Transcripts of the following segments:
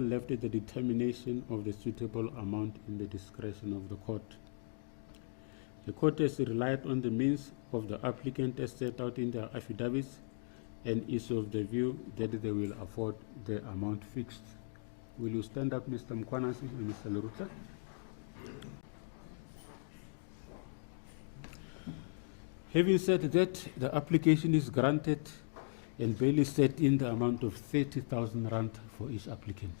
left is the determination of the suitable amount in the discretion of the court. The court has relied on the means of the applicant as set out in their affidavits and is of the view that they will afford the amount fixed. Will you stand up, Mr. Mkhwanazi and Mr. Lerutla? Having said that, the application is granted and bail is set in the amount of 30,000 rand for each applicant.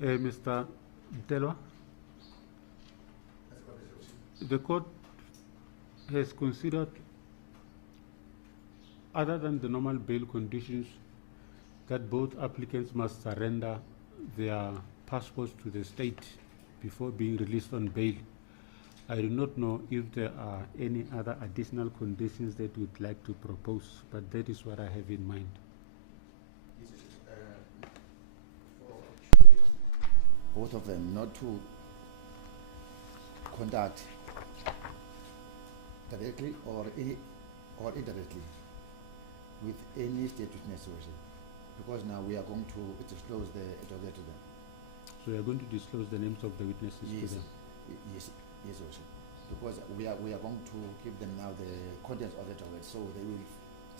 Mr. Mtelwa, the court has considered, other than the normal bail conditions, that both applicants must surrender their passports to the state before being released on bail. I do not know if there are any other additional conditions that you would like to propose, but that is what I have in mind. Both of them not to conduct directly or indirectly with any state witness, because now we are going to disclose the docket to them. So you are going to disclose the names of the witnesses to them? Yes, also. Because we are going to give them now the contents of the docket, so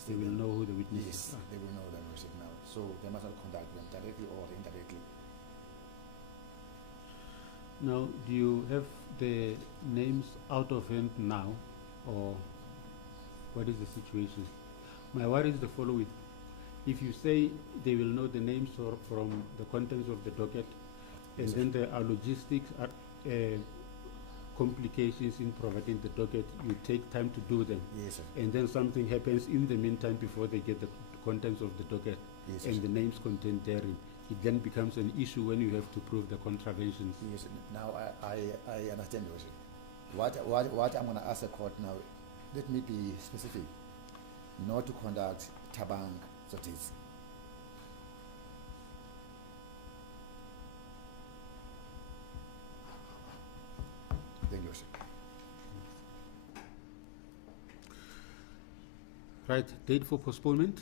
they will know who the witnesses are. They will know them now. So they must not conduct them directly or indirectly. Now, do you have the names out of hand now, or what is the situation? My worry is the following. If you say they will know the names or from the contents of the docket, and yes, then there are logistics complications in providing the docket, you take time to do them. Yes, sir. And then something happens in the meantime before they get the contents of the docket, yes, and sir, the names contained therein. It then becomes an issue when you have to prove the contraventions. Yes, now I understand also. What I'm going to ask the court now, let me be specific, not to conduct tabang sorties. Thank you, sir. Right, date for postponement.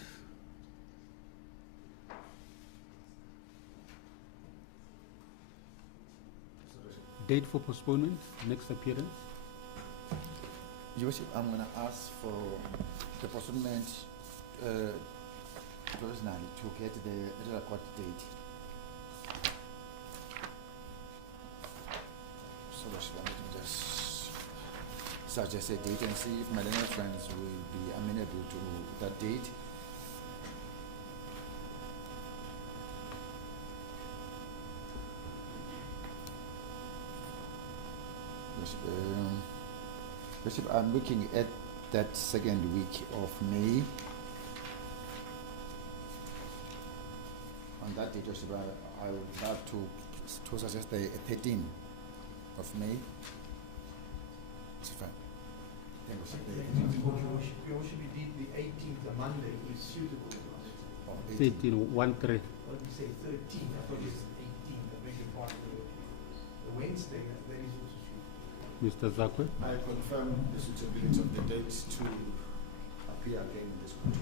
Date for postponement, next appearance. Your Worship, I'm going to ask for the postponement personally to get the record date. So, Worship, let me just suggest a date and see if my learned friends will be amenable to that date. Bishop, I'm looking at that second week of May. On that day, Bishop, I would like to suggest the 13th of May. It's fine. Thank you, sir. Your worship, indeed, the 18th, the Monday, is suitable to us. 13, 1, 3. What did you say, 13th? I thought it was 18th, I beg your pardon. The Wednesday, that is also suitable. Mr. Zakwe? I confirm the suitability of the date to appear again in this court.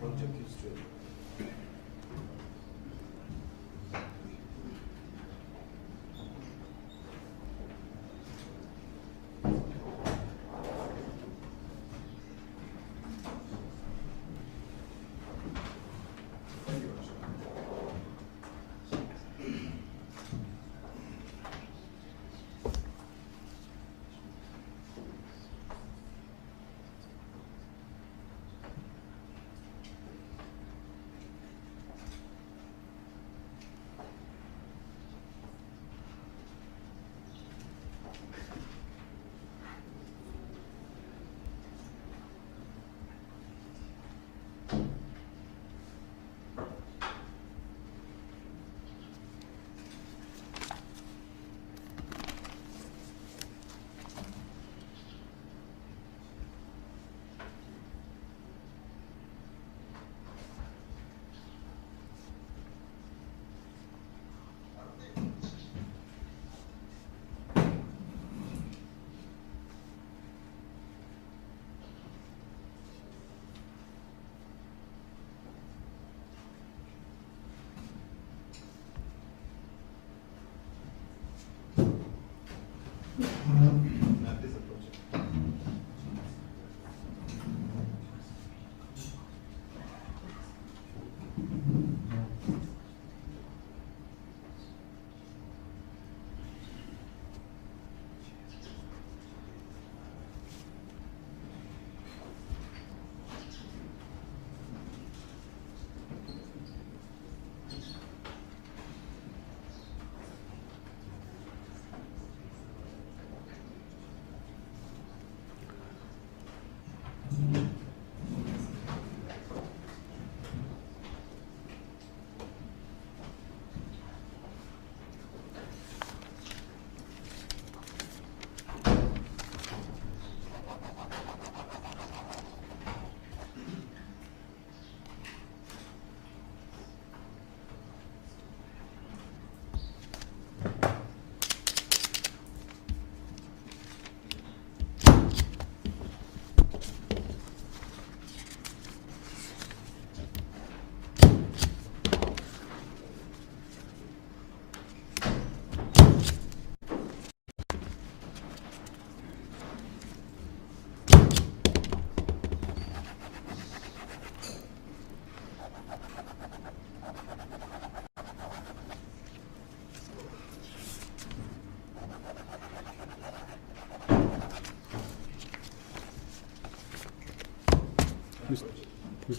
Project is to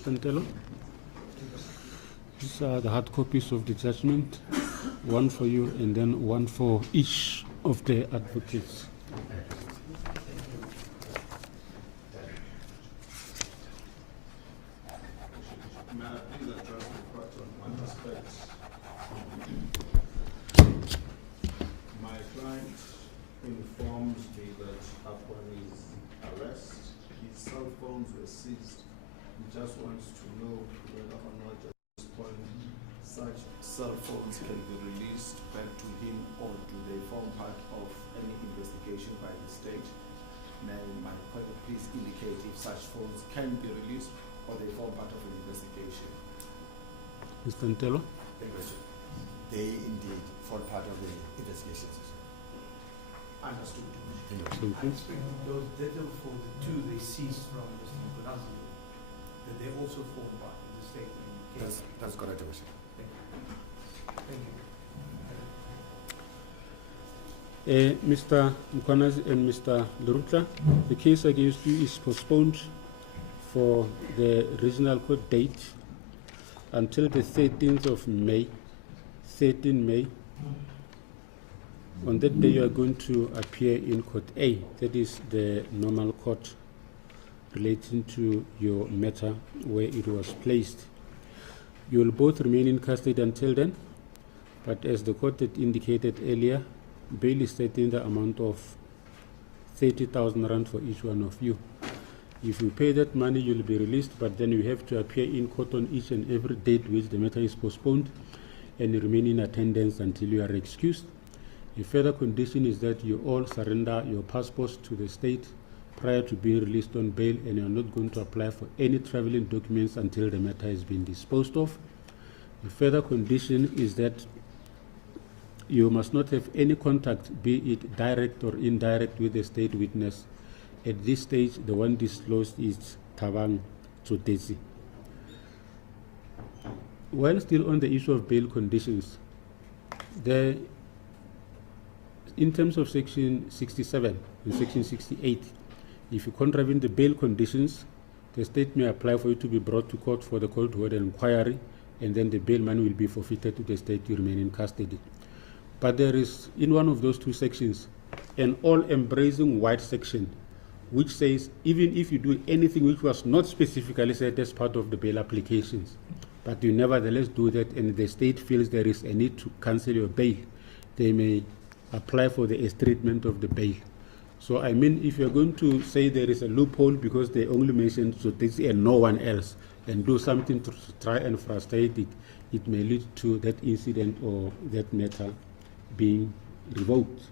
Mr. Ntelo. These are the hard copies of the judgment, one for you and then one for each of the advocates. May I please address the court on one aspect? My client informs me that upon his arrest, his cell phones were seized. He just wants to know whether or not at this point such cell phones can be released back to him, or do they form part of any investigation by the state? May my court please indicate if such phones can be released or they form part of an investigation? Mr. Ntelo. They indeed form part of the investigations. Understood. Thank I you. expect those data for the two they seized from Mr. Mkhwanazi, that they also form part of the statement. That's correct, Your Worship. Thank you. Mr. Mkhwanazi and Mr. Lerutla, the case against you is postponed for the regional court date until the 13th of May, 13 May. On that day, you are going to appear in Court A, that is the normal court relating to your matter where it was placed. You will both remain in custody until then, but as the court had indicated earlier, bail is set in the amount of 30,000 rand for each one of you. If you pay that money, you'll be released, but then you have to appear in court on each and every date which the matter is postponed and remain in attendance until you are excused. A further condition is that you all surrender your passports to the state prior to being released on bail, and you are not going to apply for any traveling documents until the matter has been disposed of. A further condition is that you must not have any contact, be it direct or indirect, with the state witness. At this stage, the one disclosed is Thabang Tsotesi. While still on the issue of bail conditions, in terms of Section 67 and Section 68, if you contravene the bail conditions, the state may apply for you to be brought to court for the court to hold an inquiry, and then the bail money will be forfeited to the state. You remain in custody. But there is, in one of those two sections, an all-embracing white section which says even if you do anything which was not specifically said as part of the bail applications, but you nevertheless do that and the state feels there is a need to cancel your bail, they may apply for the estrangement of the bail. So I mean, if you're going to say there is a loophole because they only mentioned Tsotesi and no one else, and do something to try and frustrate it, it may lead to that incident or that matter being revoked.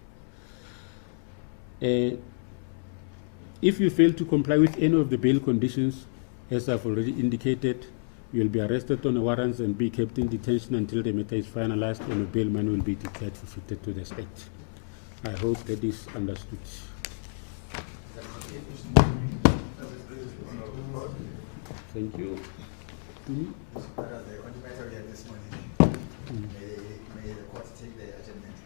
If you fail to comply with any of the bail conditions, as I've already indicated, you'll be arrested on a warrant and be kept in detention until the matter is finalized, and the bail money will be declared forfeited to the state. I hope that is understood. Thank you. The only matter we had this morning, may the court take the adjournment.